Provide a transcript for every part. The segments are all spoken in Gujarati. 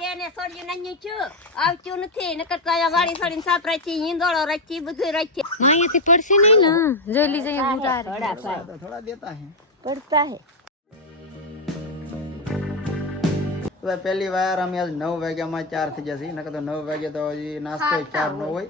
બેને સોડ્યું નન્યું છું આવતું નથી નકર કાયા વાડી સોડીને સાપ રાખી ઈંદોળો રાખી બધું રાખી અહીંયાથી પડશે નહીં ને જોઈ લીજે ઉતાર थोड़ा देता है પડતા હે तो पहली बार हम आज 9 वाग्या में 4 થઈ જશે નકર તો 9 વાગે તો હજી નાસ્તો 4 નો હોય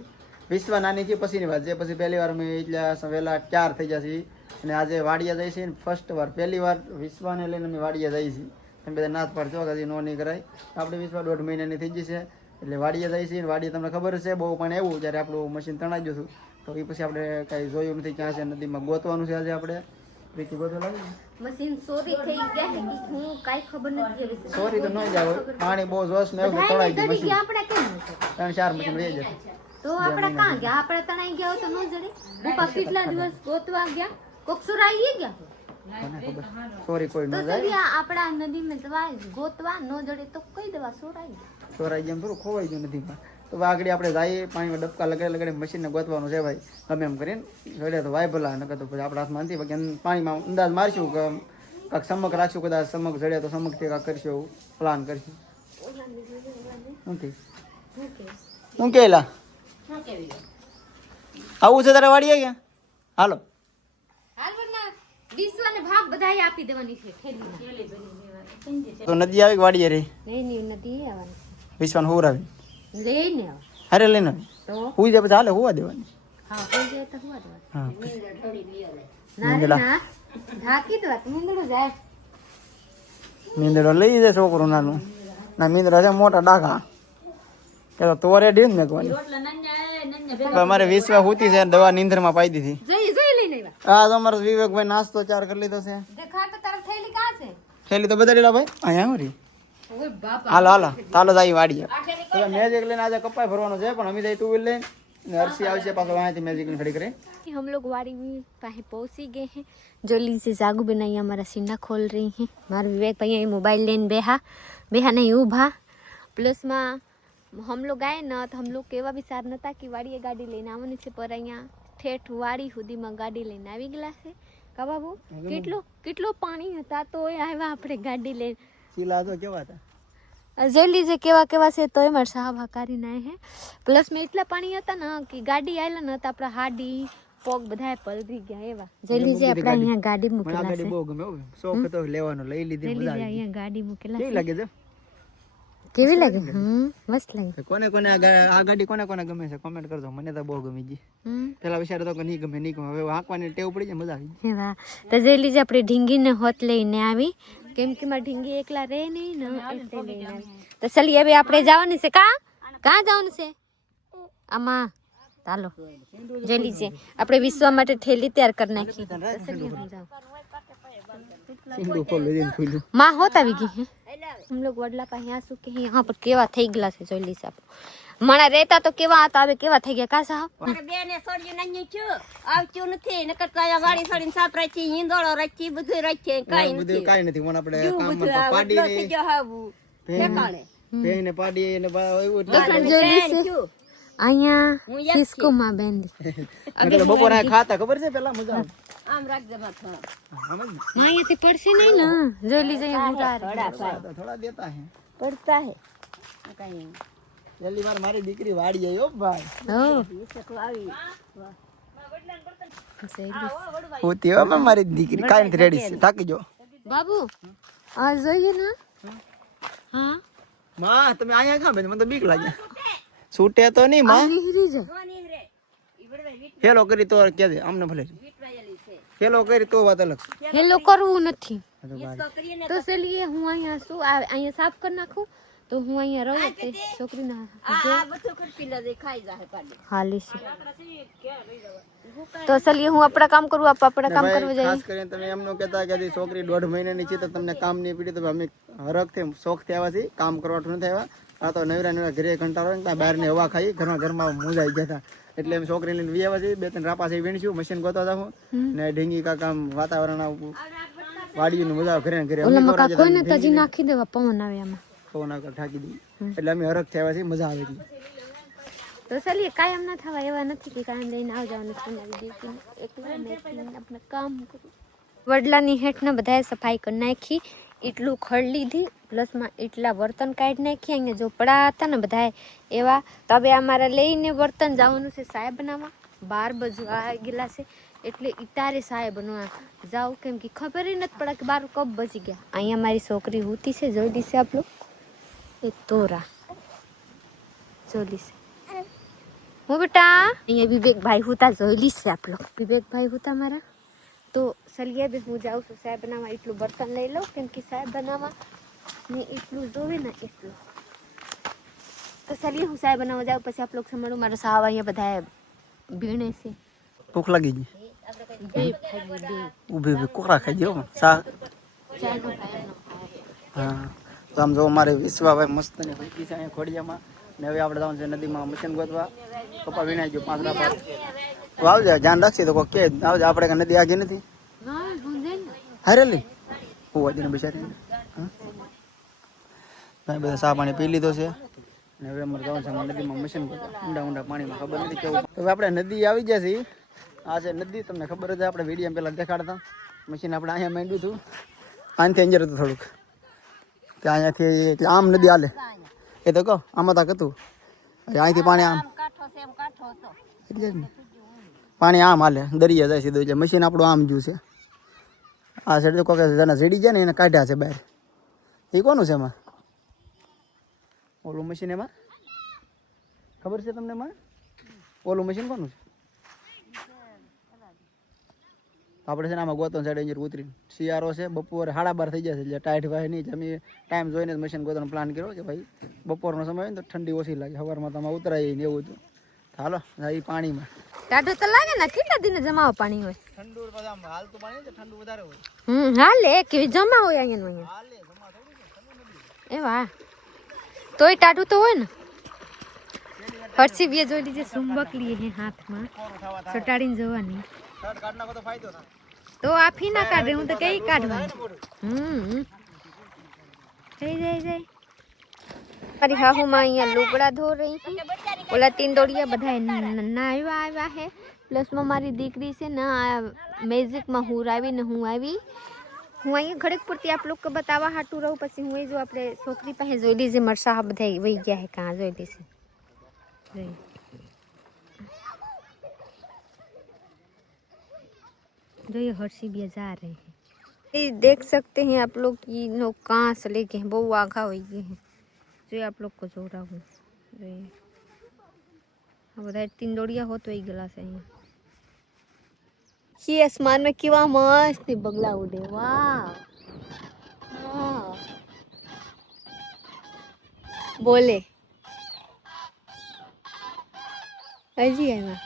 વિશ્વ નાની છે પછીની વાત છે પછી પહેલી વાર અમે એટલા સવેલા 4 થઈ જશે અને આજે વાડિયા જાય છે ફર્સ્ટ વાર પહેલી વાર વિશ્વાને લઈને અમે વાડિયા જાય છે તમે બધા નાથ પડશો કે હજી નો નહીં કરાય આપણે વિશ્વ 1.5 મહિનાની થઈ જશે એટલે વાડિયા જાય છે વાડિયા તમને ખબર છે બહુ પણ એવું જ્યારે આપણું મશીન તણાઈ ગયું તો એ પછી આપણે કાંઈ જોયું નથી ક્યાં છે નદીમાં ગોતવાનું છે આજે આપણે પ્રીતિ ગોતવા લાગે મશીન ચોરી થઈ ગયા હે કે હું કાઈ ખબર નથી હવે સોરી તો ન જાવ પાણી બહુ જોશ ને એવું તણાઈ ગયું મશીન આપણે કેમ 3-4 મશીન વહી જશે તો આપણે કાં ગયા આપણે તણાઈ ગયા હોય તો ન જડે ઉપા કેટલા દિવસ ગોતવા ગયા કોક સુરાઈ ગયા કોને ખબર સોરી કોઈ ન તો જાય સરિયા આપણા નદીમાં જવા ગોતવા ન જડે તો કઈ દવા સોરાઈ ચોરાઈ જેમ થોડું ખોવાઈ ગયું નદીમાં તો આગળ આપણે જઈએ પાણીમાં ડબકા લગાડી મશીનને ગોતવાનું છે ભાઈ ગમે એમ કરીને જોડે તો વાય ભલા નકર તો પછી આપણા હાથમાં નથી બાકી પાણીમાં અંદાજ મારશું કે કાંક સમક રાખશું કદાચ સમક જડે તો સમકથી કાંક કરશું એવું પ્લાન કરશું હું કેલા આવું છે તારે વાડીએ ગયા હાલો વિશ્વને ભાગ બધાય આપી દેવાની છે થેલી તો નદી આવી વાડીએ રે એની નદી આવવાની વિશ્વાન હોરાવી લઈને આવ અરે લઈને તો હુઈ જાય પછી હાલે હોવા દેવાની હા કોઈ જાય તો હુવા દેવા હા ના રે ના ઢાકી દો મુંગળું જાય મીંદડો લઈ જાય છોકરું નાનું ના મીંદડા છે મોટા ડાઘા કે તો રેડી ને કોની અમારે વિશ્વ હુતી છે દવા નીંદરમાં પાઈ દીધી જોઈ લઈને આવ્યા આ તો અમારો વિવેકભાઈ નાસ્તો ચાર કરી લીધો છે દેખા તો તાર થેલી કાં છે થેલી તો બધા લેલા ભાઈ અહીંયા આવી ઓય બાપા હાલો હાલો ચાલો જાય વાડીએ તો મેજિક લઈને આજે કપાઈ ભરવાનો છે પણ અમે જઈ ટુ વ્હીલ લઈને ને હર્ષી આવશે પાછો અહીંયાથી મેજિક ની ખડી કરી हम लोग वाड़ी में पाहे पहुंची गए हैं जोली से जागू बनाई हमारा सीना खोल रही हैं मारे विवेक भैया ये मोबाइल लेने बेहा नहीं उभा प्लस में हम लोग आए ना तो हम लोग केवा विचार नता कि वाड़ी गाड़ी लेने आवनी છે પર અહીંયા ઠેઠ વાડી સુધીમાં ગાડી લઈને આવી ગયેલા છે કા બાબુ કેટલો પાણી હતા તો આવ્યા આપણે ગાડી લઈને ચીલા તો કેવા હતા જોઈ લીજે કેવા છે તો અમારા સાહબ હકારી ના હે પ્લસ में એટલા પાણી હતા ને કે ગાડી આયલા ન તો આપણા હાડી પોગ બધાય પલરી ગયા એવા જોઈ લીજે આપણે અહીંયા ગાડી મૂકેલા છે ગાડી બહુ ગમે શોખ તો લેવાનો લઈ લીધી મજા આવી અહીંયા ગાડી મૂકેલા કેવી લાગે છે કેવી લાગે મસ્ત લાગે કોને કોને આ ગાડી કોને ગમે છે કમેન્ટ કરજો મને તો બહુ ગમી ગઈ પેલા વિચાર તો કે નહીં ગમે હવે હાંકવાની ટેવ પડી જાય મજા આવી વાહ તો જોઈ લીજે આપણે ઢીંગીને હોત લઈને આવી કેમ કે મારી ઢીંગી એકલા રહે નહીં ને એટલે લઈને આવી તો ચલીએ હવે આપણે જવાનું છે કાં જવાનું છે આમાં ચાલો જોઈ લીજે આપણે વિશ્વ માટે થેલી તૈયાર કરી નાખી माँ होता भी गई है हम लोग वडला पास यहाँ सुके हैं यहाँ पर केवा થઈ ગલા છે જોઈ લીસ આપ મણા રહેતા તો કેવા હતા હવે કેવા થઈ ગયા કા સાહેબ બેને સોડ્યું નન્યું છું આવતું નથી નકર કાયા વાડી સોડીને સાપ રાખી ઈંદોળો રાખી બધું રાખી કાઈ નથી મને આપણે કામમાં પાડી થઈ ગયો હાવું ઠેકાણે બેને પાડી ને એવું અહીંયા કિસકો માં બેંદ એટલે બપોરે ખાતા ખબર છે પેલા મજા આમ રાખજે માથા અહીંયાથી પડશે નહીં ને જોઈ લીજે ઉતાર થોડા દેતા હે પડતા હે કાઈ પહેલી વાર મારી દીકરી વાડી આવી હો ભાઈ હો આવી હોતી હો મારી દીકરી કાઈ નથી રેડી છે થાકી જો બાબુ આ જોઈએ ને હા માં તમે અહીંયા ખા મને તો બીક લાગે છૂટે તો નહીં માં હેલો કરી તો કે દે આમને ભલે હેલો કરી તો વાત અલગ હેલો કરવું નથી તો ચલીએ હું અહીંયા શું અહીંયા સાફ કરી નાખું તો હું અહીંયા રહું તે છોકરીના આ બધું ખરપી લે ખાઈ જાહે પાડી હાલી છે તો ચલીએ હું આપણા કામ કરું આપણા કામ કરવા જઈએ ખાસ કરીને તમે એમનો કહેતા કે છોકરી 1.5 મહિનાની છે તો તમને કામ નહીં પીડી તો અમે હરખથી શોખથી આવ્યા છીએ કામ કરવાઠું નથી આવ્યા આ તો નવરા ઘરે કંટાળો ને ત્યાં બહારની હવા ખાઈ ઘરમાં મુંજાઈ ગયા હતા એટલે અમે છોકરી લઈને વી આવ્યા છીએ 2-3 રાપા છે વીણશું મશીન ગોતવા જાઉં ને ઢીંગી કામ વાતાવરણ વાડીનું મજા ઘરે કોઈને તજી નાખી દેવા પવન આવે આમાં પવન આગળ ઠાકી દઈએ એટલે અમે હરખથી આવ્યા છીએ મજા આવે છે તો ચલીએ કાયમ ના થવા એવા નથી કે કાયમ લઈને આવ જવાનું બનાવી દીધી એકલા આપણે કામ કરું વડલાની હેઠને બધાએ સફાઈ કરી નાખી એટલું ખડ લીધી, પ્લસમાં એટલા બર્તન કાઢી નાખ્યા. અહીંયા જો પડા હતા ને બધા એવા. તો હવે અમારે લઈને બર્તન જવાનું છે સાય બનાવવા. 12 બજવા ગયેલા છે એટલે ઇતારે સાય બનવા જાઉં, કેમ કે ખબર નથી પડે કે 12 કબ બજી ગયા. અહીંયા મારી છોકરી હોતી છે, જોઈ દીશે આપ લોગ. એ તોરા જોઈ લીશે હું બેટા. અહીંયા વિવેક ભાઈ હોતા, જોઈ લીશે આપ લોગ. વિવેક ભાઈ હોતા મારા. તો ચલીએ બે હું જાઉં છું સાય બનાવવા. એટલું બર્તન લઈ લઉં કેમ કે સાય બનાવવા ને એટલું જોવે ને એટલું. તો ચલીએ હું સાય બનાવવા જાઉં, પછી આપ લોગ મળું. મારો સાવ અહીંયા બધા ભીણે છે. ભૂખ લાગી ગઈ. ઊભી કોકરા ખાઈ ગયો સા. હા તો આમ જો અમારે વિશ્વાભાઈ મસ્ત ને ભાઈ છે અહીંયા ખોડિયામાં. ને હવે આપણે જવાનું છે નદીમાં મશીન ગોતવા. કપા વીણાઈ ગયો 5 રાપા. તો આવજે, ધ્યાન રાખશે તો કોઈ કે આવજે. આપણે કઈ નદી આગી નથી હારેલી હોવા દે ને બિચારી. ભાઈ બધા ચા પાણી પી લીધો છે ને હવે અમારે જવાનું છે નદીમાં મશીન ગોતવા. ઊંડા ઊંડા પાણીમાં ખબર નથી કેવું. તો હવે આપણે નદી આવી ગયા છીએ. આ છે નદી, તમને ખબર જ આપણે વિડીયો પહેલા દેખાડતા. મશીન આપણે અહીંયા માંડ્યું હતું, આનાથી અંજર હતું થોડુંક. ત્યાં અહીંયાથી આમ નદી હાલે એ તો કહો. આમાં તક હતું અહીંથી પાણી આમ એટલે જ ને પાણી આમ હાલે, દરિયા જાય સીધું. એટલે મશીન આપણું આમ જ્યું છે. આ સાઈડ તો કોઈ જેના ઝેડી જાય ને એને કાઢ્યા છે બહાર. એ કોનું છે એમાં? ઓલું મશીન એમાં ખબર છે તમને? એમાં ઓલું મશીન કોનું છે? આપણે છે ને આમાં ગોતન સાઈડ અંજર ઉતરી. શિયાળો છે, બપોરે 12:30 થઈ જશે એટલે ટાઈટ વાય નહીં. અમે ટાઈમ જોઈને જ મશીન ગોતવાનો પ્લાન કર્યો કે ભાઈ બપોરનો સમય હોય ને તો ઠંડી ઓછી લાગે, સવારમાં તમે ઉતરાય ને એવું હતું. હાલો એ પાણીમાં ટાઢો તો લાગે ને. કેટલા દિને જમાવ પાણી હોય? ઠંડુ હાલતું પાણી છે, ઠંડુ વધારે હોય. હાલે કે જમા હોય અહીંયા હાલે જમા થોડું છે, ઠંડુ નથી. એવા તોય ટાઢું તો હોય ને. હર્ષી બે જોઈ લીજે સુંબક લીએ હે હાથમાં સટાડીને જોવાની. શર્ટ કાઢ નાખો તો ફાયદો થાય. તો આફી ના કાઢે, હું તો કઈ કાઢવાની. જઈ જાય મારી હાહુમાં અહીંયા લુગડા ધો રહી છે. ઓલા 3 દોડિયા બધા ના આવ્યા હે. પ્લસમાં મારી દીકરી છે ને મેજિકમાં હું આવી ને હું અહીંયા ઘડીક પૂરતી આપ લોકો બતાવવા હાટું રહું. પછી હું જો આપણે છોકરી પાસે જોઈ લીધી મરસા બધા વહી ગયા હે. કાં જોઈ લીધી जो ये हर्षी भी जा रहे हैं, ये देख सकते हैं आप लोग कि नो कहाँ से लेके हैं, बहुत आगा हो गए हैं. जो आप लोग को जो रहा हूँ जो ये બધા 3 દોડિયા હોત વહી ગયેલા છે અહીંયા. ये आसमान में केवा मस्त बगला उड़े. वाह बोले अजी है ना.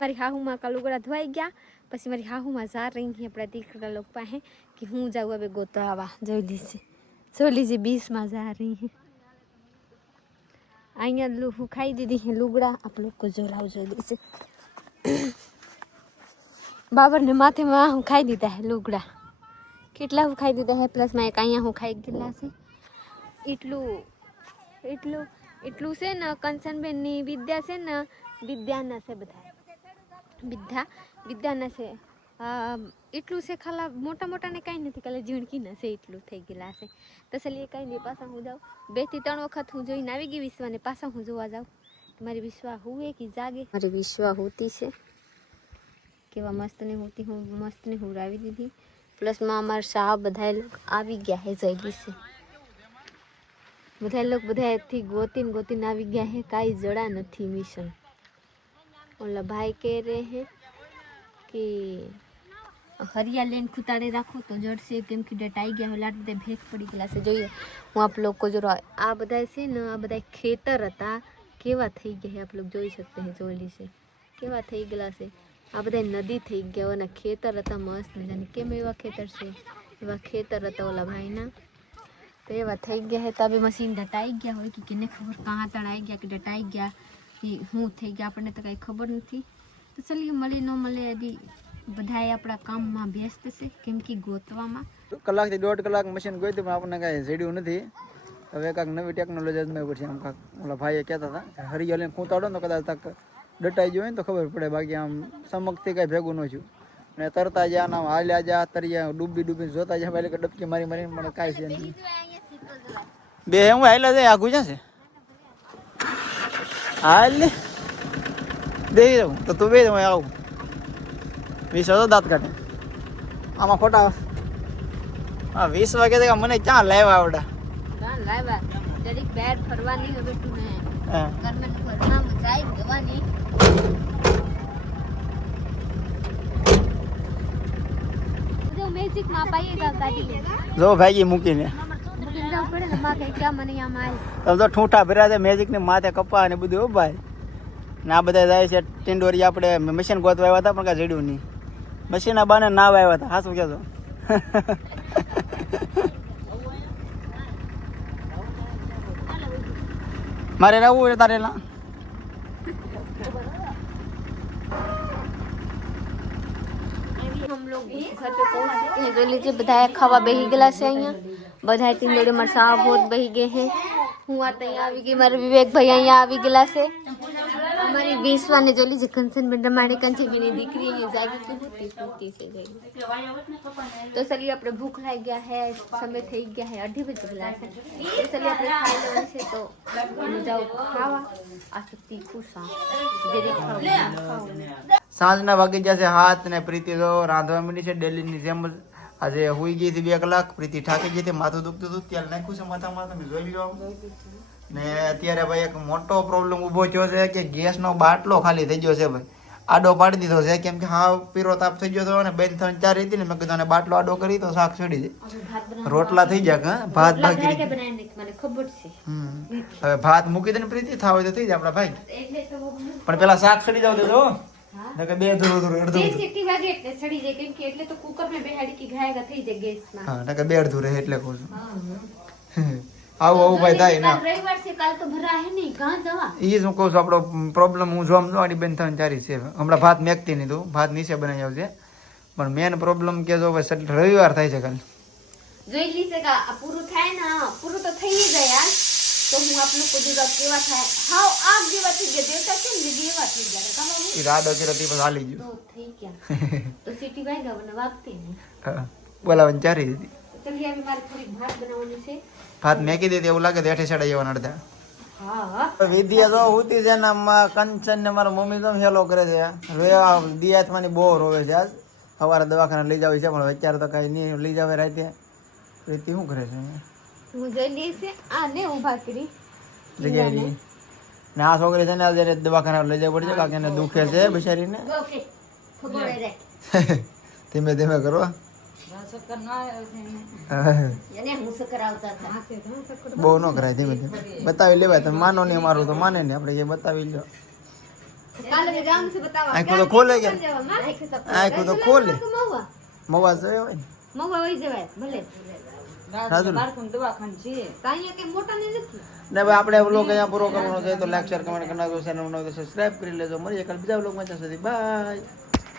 મારી હાહુમાં કા લુગડા ધોવાઈ ગયા. પછી મારી હાહુમાં જા રહી હતી આપણા દીકરા લોકો પાસે કે હું જાઉં હવે ગોતવા. જોઈ લીજે 20માં જા રહી હે. અહીંયા હું ખાઈ દીધી હે લુગડા. આપ લોકો જોરાવ જોઈ લીજે. બાબરને માથેમાં હું ખાઈ દીધા હે લુગડા. કેટલા હું ખાઈ દીધા હે. પ્લસમાં એક અહીંયા હું ખાઈ ગયેલા છે. એટલું છે ને કંચનબેનની વિદ્યા છે ને, વિદ્યાના છે બધા વિદ્યાના છે. એટલું છે ખાલા, મોટા મોટાને કાંઈ નથી, ખાલી ઝીણકીના છે એટલું થઈ ગયેલા છે. તો ચલીએ કાંઈ નહીં, પાછા હું જાઉં. 2 થી 3 વખત હું જોઈને આવી ગઈ વિશ્વાને. પાછા હું જોવા જાઉં મારી વિશ્વા હુએ કે જાગે. મારી વિશ્વા હોતી છે કેવા મસ્તને હોતી. હું મસ્તને હુરાવી દીધી. પ્લસમાં અમારા શાહ બધા લોગ આવી ગયા હે. જઈલી છે બધા લોગ બધાથી ગોતીને આવી ગયા હે. કાંઈ જડા નથી મિશન. ઓલા ભાઈ કહે રહે હે કે હરિયા લેન ખુતાડે રાખો તો જડશે, કેમ કે ડટાઈ ગયા હોય. લાટ બધા ભેખ પડી ગયેલા છે. જોઈએ હું આપ લોકો જો આ બધા છે ને, આ બધા ખેતર હતા કેવા થઈ ગયા આપ લોકો જોઈ શકते हैं. જોયેલી છે કેવા થઈ ગયેલા છે. આ બધા નદી થઈ ગયા અને ખેતર હતા મસ્ત મજાની. કેમ એવા ખેતર છે? એવા ખેતર હતા ઓલા ભાઈના. તો એવા થઈ ગયા હે. તો હવે મશીન ડટાઈ ગયા હોય કે કેને ખબર કાં તણાઈ ગયા કે ડટાઈ ગયા કે શું થઈ ગયા, આપણને તો કાંઈ ખબર નથી. તો ચલીએ મળે ન મળે હજી બધાએ આપણા કામમાં વ્યસ્ત છે, કેમ કે ગોતવામાં કલાકથી 1.5 કલાક મશીન ગયું હતું પણ આપણને કાંઈ જડ્યું નથી. હવે કાંઈક નવી ટેકનોલોજી અજમાવી પડશે. આમ કાંઈક ઓલા ભાઈએ કહેતા હતા હરિયા લઈને ખૂંતાડો ને તો કદાચ તક ડટાઈ ગયો હોય ને તો ખબર પડે, બાકી આમ સમકથી કાંઈ ભેગું ન થયું. ને તરતા જ્યાં આમ હાલ્યા જ્યાં તરિયા ડૂબી જોતા જ્યાં પહેલે ડબકી મારી મને કાંઈ છે નહીં. બે હું હાલ્યા જાય આઘું જ્યાં છે હાલ ને દે જાઉં તો તું બે હું આવું 20 હતો દાંત કાઢે આમાં ખોટા. હા 20 વાગે તો મને ક્યાં લાવ્યા આવડા. ચાલ લાવ્યા જરીક બેર ફરવાની હવે તું ને હા ઘરમાં ફરવા મજાઈ જવાની. જો મેજિક માં પાઈએગા ગાડી જો ભાઈ મૂકીને મુકિંદા પડે ને માં કે ક્યાં મને આમ આય તમે તો ઠૂંઠા ભર્યા છે મેજિક ને માથે કપા ને બધું. હો ભાઈ ને આ બધા જાય છે ટિંડોરી. આપણે મશીન ગોતવા આવ્યા હતા પણ કાંઈ જડ્યું નહીં. મશીન બાને ના આવ્યા હતા. હા શું કહેતો મારે રહેવું તારે ના हम लोग घर पे पहुंच चुके हैं. जो लीजिए બધા ખાવા બેહી ગયેલા છે અહીંયા. બધા ટીંડોળી મારા સાવ बहुत બેહી ગए हैं. હું આ ત્યાં આવી ગઈ. મારા વિવેકભાઈ અહીંયા આવી ગયેલા છે. हमारी 20 वाने जो लीजिए कंचन में रमाड़ी कंची बीनी દીકરી ये जागी की होती होती से गई. तो चलिए આપણે ભૂખ લાગી ગયા है. समय થઈ ગયા है 2:30 બજે ગયેલા છે. તો ચलिए આપણે ખાઈ લેવાનું છે. તો હું જાઉં ખાવા. આ સક્તિ ખુશા જેરી ખાવા. સાંજના વાગી જશે 7 ને પ્રીતિ તો રાંધવા માંડી છે ડેલીની જેમ જ. આજે હુઈ ગઈ હતી 2 કલાક. પ્રીતિ થાકી ગઈ હતી, માથું દુખતું હતું, તેલ નાખ્યું છે માથામાં. તમે જોઈ લો. ને અત્યારે ભાઈ એક મોટો પ્રોબ્લેમ ઊભો થયો છે કે ગેસનો બાટલો ખાલી થઈ ગયો છે ભાઈ. આડો પાડી દીધો છે કેમ કે હાવ પીરો તાપ થઈ ગયો હતો અને બેન 3-4 હતી ને મેં કીધું બાટલો આડો કરી તો શાક ચડી જાય. રોટલા થઈ જાય. ભાત બાકી મને ખબર છે. હવે ભાત મૂકી દે ને પ્રીતિ થાવ હોય તો થઈ જાય આપણા ભાઈ. પણ પેલા શાક ચડી જાવ દેજો. બે અડધું સડી જાય કેમ કે એટલે તો કુકર में બેહાડી કે ગાયગા થઈ જાય ગેસમાં. હા બે અડધું રહે એટલે કહું છું. આવું ભાઈ થાય ને રવિવાર છે કાલ તો ભરા હે નહીં કાં જવા. ઈ જ હું કહું છું આપણો પ્રોબ્લેમ. હું જોમ જો આડી બેન 3-4 છે હમણાં ભાત મેકતી નહીં તું ભાત નીચે બનાવી આવજે. પણ મેન પ્રોબ્લેમ કે જો રવિવાર થાય છે કાલ જોઈ લીસે કા આ પૂરું થાય ને પૂરું તો થઈ જાય યાર. તો હું આપ લોકો દીવા કેવા થાય હાવ આગ જેવા થઈ ગયા દેવતા છે ને જેવા થઈ ગયા તમારું ઈ રાડો છે રતી પર હાલી ગયો તો થઈ ગયા. તો સીટી વાગ્યા મને વાગતી ને બોલાવન ચારી હતી. ચલી આવી મારે થોડી ભાત બનાવવાની છે. ભાત મેકી દેતી એવું લાગે તો હેઠે ચડાઈ જવાના અડધા. હા વિદ્યા તો હોતી છે ને કંચન ને મારા મમ્મી તો હેલો કરે છે. દિયાતમાની બહુ રોવે છે. આજ સવારે દવાખાને લઈ જાવી છે પણ અત્યારે તો કઈ નહીં લઈ જાવે રાતે. રીતિ શું કરે છે હું જોઈ લઈ છે આ ને ઊભા કરી જગ્યાએ નહીં. ને આ છોકરી છે ને આજે દવાખાને લઈ જવી પડશે કારણ કે એને દુખે છે બિચારીને. ઓકે ખબર રે ધીમે ધીમે કરો. બહુ ન કરાય ધીમે ધીમે બતાવી લેવાય. તમે માનો નહીં અમારું તો માને નહીં આપણે બતાવી લો. આંખો તો ખોલે કે આંખો તો ખોલે મવા જોયો હોય ને મવા વઈ જવાય ભલે ને ભાઈ આપણે બ્લોગ અહીંયા પૂરો કરવાનો છે તો લાઈક શેર કમેન્ટ કરી નાખજો. ચેનલ બનાવો તો સબસ્ક્રાઇબ કરી લેજો. મળીએ કાલે બીજા બ્લોગમાં. ત્યાં સુધી બાય.